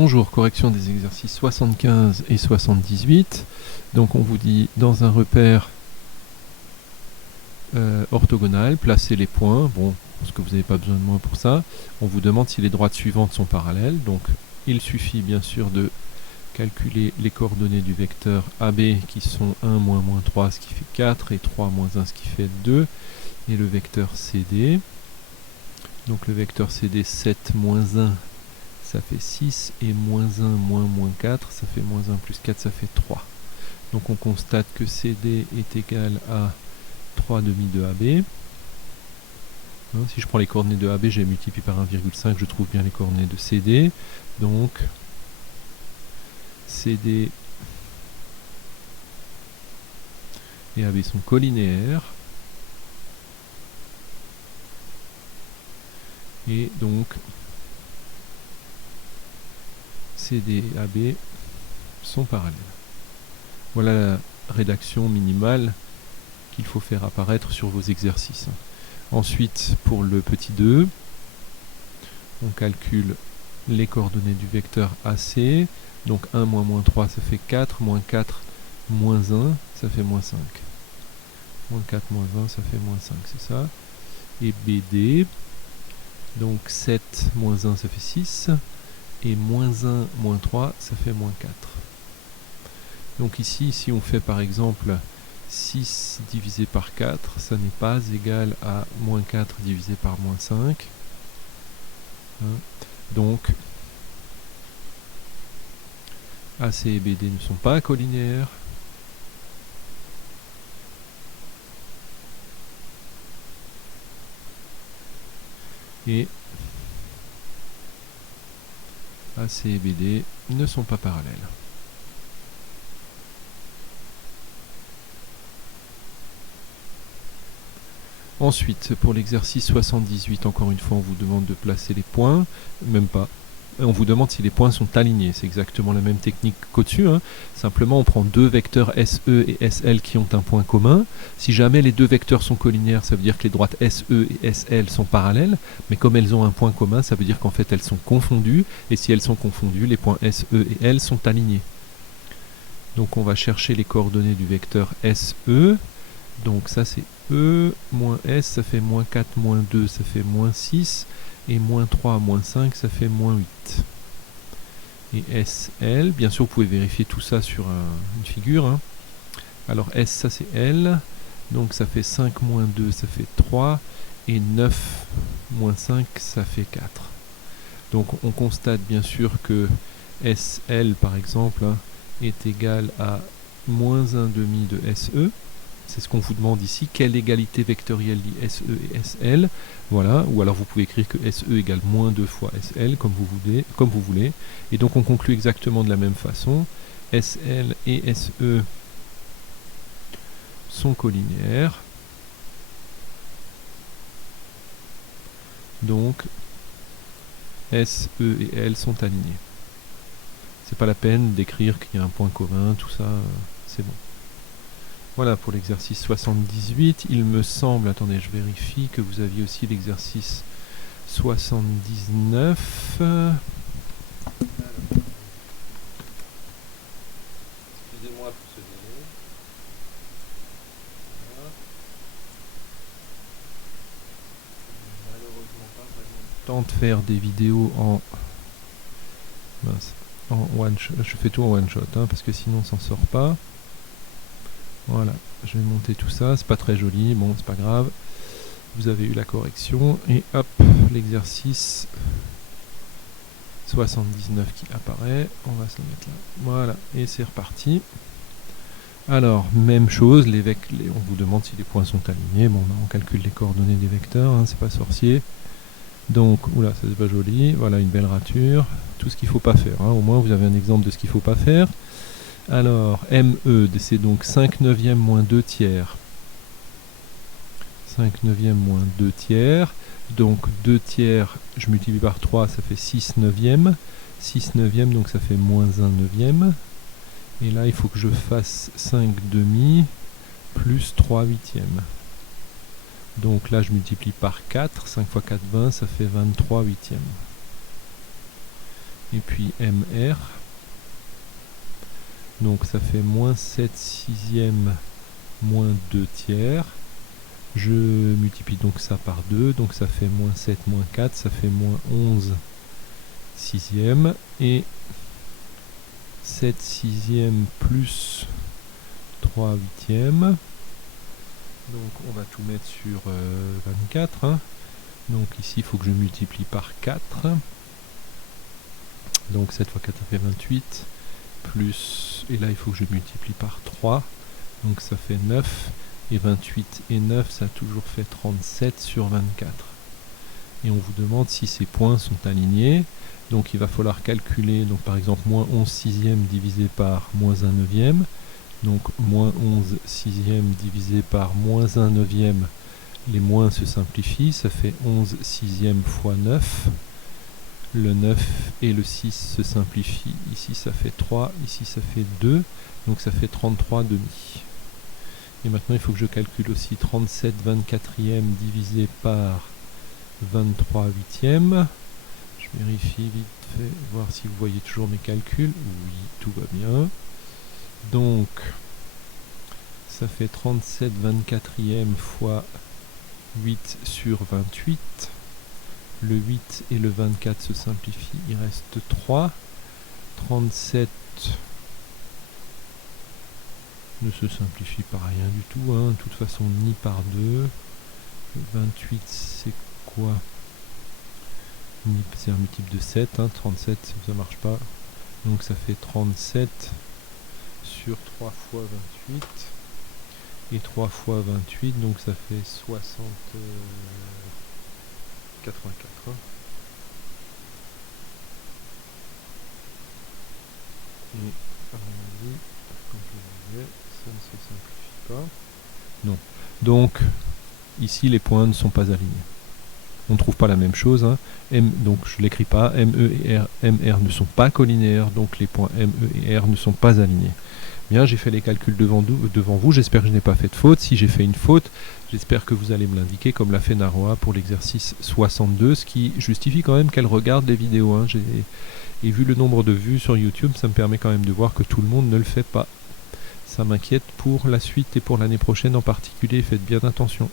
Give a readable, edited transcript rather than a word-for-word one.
Bonjour, correction des exercices 75 et 78. Donc on vous dit dans un repère orthogonal, placez les points. Bon, parce que vous n'avez pas besoin de moi pour ça. On vous demande si les droites suivantes sont parallèles. Donc il suffit bien sûr de calculer les coordonnées du vecteur AB qui sont 1, moins 3, ce qui fait 4, et 3, moins 1, ce qui fait 2. Et le vecteur CD. Donc le vecteur CD 7, moins 1, ça fait 6, et moins 1, moins 4, ça fait moins 1 plus 4, ça fait 3. Donc on constate que CD est égal à 3 demi de AB. Si je prends les coordonnées de AB, je les multiplie par 1,5, je trouve bien les coordonnées de CD. Donc CD et AB sont collinéaires. Et donc CD et AB sont parallèles. Voilà la rédaction minimale qu'il faut faire apparaître sur vos exercices. Ensuite, pour le petit 2, on calcule les coordonnées du vecteur AC. Donc 1 moins 3, ça fait 4, moins 4, moins 1, ça fait moins 5. Moins 4, moins 1, ça fait moins 5, c'est ça. Et BD, donc 7, moins 1, ça fait 6. Et moins 1, moins 3, ça fait moins 4. Donc ici, si on fait par exemple 6 divisé par 4, ça n'est pas égal à moins 4 divisé par moins 5. Donc, AC et BD ne sont pas collinéaires. Et AC et BD ne sont pas parallèles. Ensuite, pour l'exercice 78, encore une fois, on vous demande de placer les points, même pas. On vous demande si les points sont alignés. C'est exactement la même technique qu'au-dessus. Simplement, on prend deux vecteurs SE et SL qui ont un point commun. Si jamais les deux vecteurs sont collinéaires, ça veut dire que les droites SE et SL sont parallèles. Mais comme elles ont un point commun, ça veut dire qu'en fait, elles sont confondues. Et si elles sont confondues, les points SE et L sont alignés. Donc, on va chercher les coordonnées du vecteur SE. Donc, ça, c'est E moins S, ça fait moins 4, moins 2, ça fait moins 6. Et moins 3, moins 5, ça fait moins 8. Et SL, bien sûr, vous pouvez vérifier tout ça sur une figure. Alors S, ça c'est L. Donc ça fait 5 moins 2, ça fait 3. Et 9 moins 5, ça fait 4. Donc on constate bien sûr que SL, par exemple, est égal à moins 1,5 de SE. C'est ce qu'on vous demande ici. Quelle égalité vectorielle dit SE et SL? Voilà. Ou alors vous pouvez écrire que SE égale moins 2 fois SL, comme vous voulez. Et donc on conclut exactement de la même façon. SL et SE sont collinéaires. Donc SE et L sont alignés. C'est pas la peine d'écrire qu'il y a un point commun, tout ça, c'est bon. Voilà pour l'exercice 78. Il me semble, attendez, je vérifie que vous aviez aussi l'exercice 79. Excusez-moi pour ce délai. Voilà. Malheureusement pas vraiment le temps de faire des vidéos en one shot. Je fais tout en one shot, parce que sinon on s'en sort pas. Voilà, je vais monter tout ça, c'est pas très joli, bon c'est pas grave. Vous avez eu la correction, et hop, l'exercice 79 qui apparaît, on va se le mettre là. Voilà, et c'est reparti. Alors, même chose, on vous demande si les points sont alignés. Bon, on calcule les coordonnées des vecteurs, c'est pas sorcier. Donc, oula, ça c'est pas joli, voilà une belle rature. Tout ce qu'il faut pas faire, au moins vous avez un exemple de ce qu'il faut pas faire. Alors, ME, c'est donc 5 neuvièmes moins 2 tiers. 5 neuvièmes moins 2 tiers. Donc 2 tiers, je multiplie par 3, ça fait 6 neuvièmes. 6 neuvièmes, donc ça fait moins 1 neuvième. Et là, il faut que je fasse 5 demi plus 3 huitièmes. Donc là, je multiplie par 4. 5 fois 4, 20, ça fait 23 huitièmes. et puis MR. Donc ça fait moins 7 sixièmes moins 2 tiers. Je multiplie donc ça par 2, donc ça fait moins 7 moins 4, ça fait moins 11 sixièmes. Et 7 sixièmes plus 3 huitièmes. Donc on va tout mettre sur 24. Hein. Donc ici il faut que je multiplie par 4. Donc 7 fois 4 ça fait 28. Plus, et là il faut que je multiplie par 3. Donc ça fait 9. Et 28 et 9 ça a toujours fait 37 sur 24. Et on vous demande si ces points sont alignés. Donc il va falloir calculer, donc par exemple moins 11 sixièmes divisé par moins 1 neuvième. Donc moins 11 sixièmes divisé par moins 1 neuvième, les moins se simplifient, ça fait 11 sixièmes fois 9. Le 9 et le 6 se simplifient, ici ça fait 3, ici ça fait 2, donc ça fait 33 demi. Et maintenant il faut que je calcule aussi 37 24e divisé par 23 huitièmes. Je vérifie vite fait, voir si vous voyez toujours mes calculs. Oui, tout va bien. Donc, ça fait 37 24e fois 8 sur 28. Le 8 et le 24 se simplifient, il reste 3. 37 ne se simplifie par rien du tout, hein. De toute façon ni par 2. 28 c'est quoi? C'est un multiple de 7, hein. 37 ça marche pas. Donc ça fait 37 sur 3 fois 28. Et 3 fois 28, donc ça fait 84. Hein. Et à mon avis, comme je disais, ça ne se simplifie pas. Non. Donc, ici, les points ne sont pas alignés. On ne trouve pas la même chose. Hein. Donc, je ne l'écris pas. ME et MR ne sont pas collinéaires, donc les points ME et R ne sont pas alignés. Bien, j'ai fait les calculs devant vous. J'espère que je n'ai pas fait de faute. Si j'ai fait une faute, j'espère que vous allez me l'indiquer, comme l'a fait Naroa pour l'exercice 62, ce qui justifie quand même qu'elle regarde les vidéos. Hein. Et vu le nombre de vues sur YouTube, ça me permet quand même de voir que tout le monde ne le fait pas. Ça m'inquiète pour la suite et pour l'année prochaine en particulier. Faites bien attention.